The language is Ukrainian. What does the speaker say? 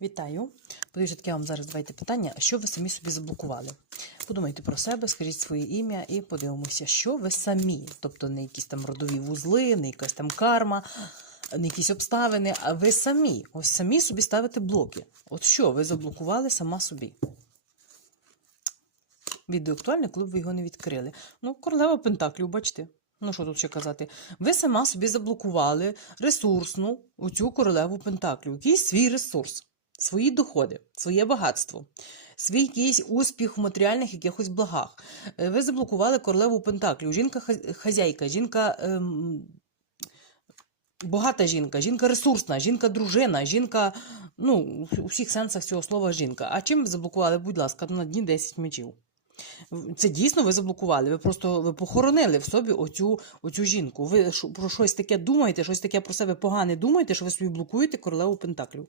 Вітаю. Подивіться, таке вам зараз давайте питання. Що ви самі собі заблокували? Подумайте про себе, скажіть своє ім'я і подивимося, що ви самі, тобто не якісь там родові вузли, не якась там карма, не якісь обставини, а ви самі. Ось самі собі ставите блоки. От що ви заблокували сама собі? Відео актуальне, коли б ви його не відкрили. Ну, королева Пентаклів, бачите. Ну, що тут ще казати? Ви сама собі заблокували ресурсну оцю королеву Пентаклів, якийсь свій ресурс, свої доходи, своє багатство, свій якийсь успіх в матеріальних якихось благах. Е, Ви заблокували королеву Пентаклів. Жінка хазяйка, жінка. Ем... Багата жінка, жінка ресурсна, жінка дружина, жінка, ну, у всіх сенсах цього слова жінка. А чим ви заблокували, будь ласка, на дні 10 мечів. Це дійсно ви заблокували. Ви просто ви похоронили в собі оцю, оцю жінку. Ви про щось таке думаєте, щось таке про себе погане думаєте, що ви собі блокуєте королеву Пентаклів.